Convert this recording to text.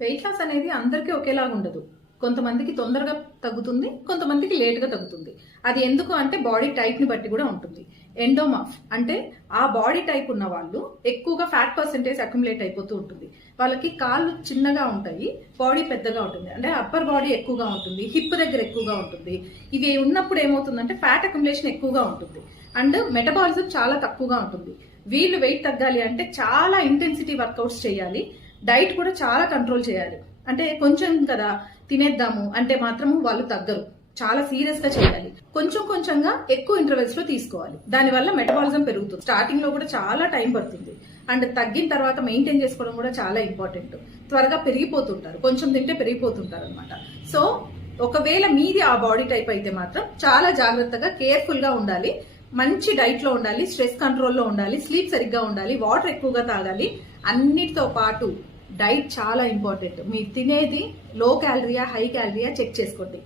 Weight loss అనేది అందరికీ ఒకేలాగా ఉండదు. కొంతమందికి తొందరగా తగ్గుతుంది, కొంతమందికి లేట్గా తగ్గుతుంది. అది ఎందుకు అంటే బాడీ టైప్ని బట్టి కూడా ఉంటుంది. ఎండోమార్ఫ్ అంటే ఆ బాడీ టైప్ ఉన్న వాళ్ళు ఎక్కువగా ఫ్యాట్ పర్సెంటేజ్ అక్యుములేట్ అయిపోతూ ఉంటుంది. వాళ్ళకి కాళ్ళు చిన్నగా ఉంటాయి, బాడీ పెద్దగా ఉంటుంది. అంటే అప్పర్ బాడీ ఎక్కువగా ఉంటుంది, హిప్ దగ్గర ఎక్కువగా ఉంటుంది. ఇవి ఉన్నప్పుడు ఏమవుతుందంటే ఫ్యాట్ అక్యుములేషన్ ఎక్కువగా ఉంటుంది అండ్ మెటబాలిజం చాలా తక్కువగా ఉంటుంది. వీళ్ళు వెయిట్ తగ్గాలి అంటే చాలా ఇంటెన్సిటీ వర్కౌట్స్ చేయాలి, డైట్ కూడా చాలా కంట్రోల్ చేయాలి. అంటే కొంచెం కదా తినేద్దాము అంటే మాత్రము వాళ్ళు తగ్గరు, చాలా సీరియస్ గా చేయాలి. కొంచెం కొంచెంగా ఎక్కువ ఇంటర్వెల్స్ లో తీసుకోవాలి. దానివల్ల మెటబాలిజం పెరుగుతుంది. స్టార్టింగ్ లో కూడా చాలా టైం పడుతుంది అండ్ తగ్గిన తర్వాత మెయింటైన్ చేసుకోవడం కూడా చాలా ఇంపార్టెంట్. త్వరగా పెరిగిపోతుంటారు, కొంచెం తింటే పెరిగిపోతుంటారు అనమాట. సో ఒకవేళ మీది ఆ బాడీ టైప్ అయితే మాత్రం చాలా జాగ్రత్తగా కేర్ఫుల్ గా ఉండాలి. మంచి డైట్ లో ఉండాలి, స్ట్రెస్ కంట్రోల్లో ఉండాలి, స్లీప్ సరిగ్గా ఉండాలి, వాటర్ ఎక్కువగా తాగాలి. అన్నిటితో పాటు డైట్ చాలా ఇంపార్టెంట్. మీరు తినేది లో క్యాలరీయా హై క్యాలరీయా చెక్ చేసుకోండి.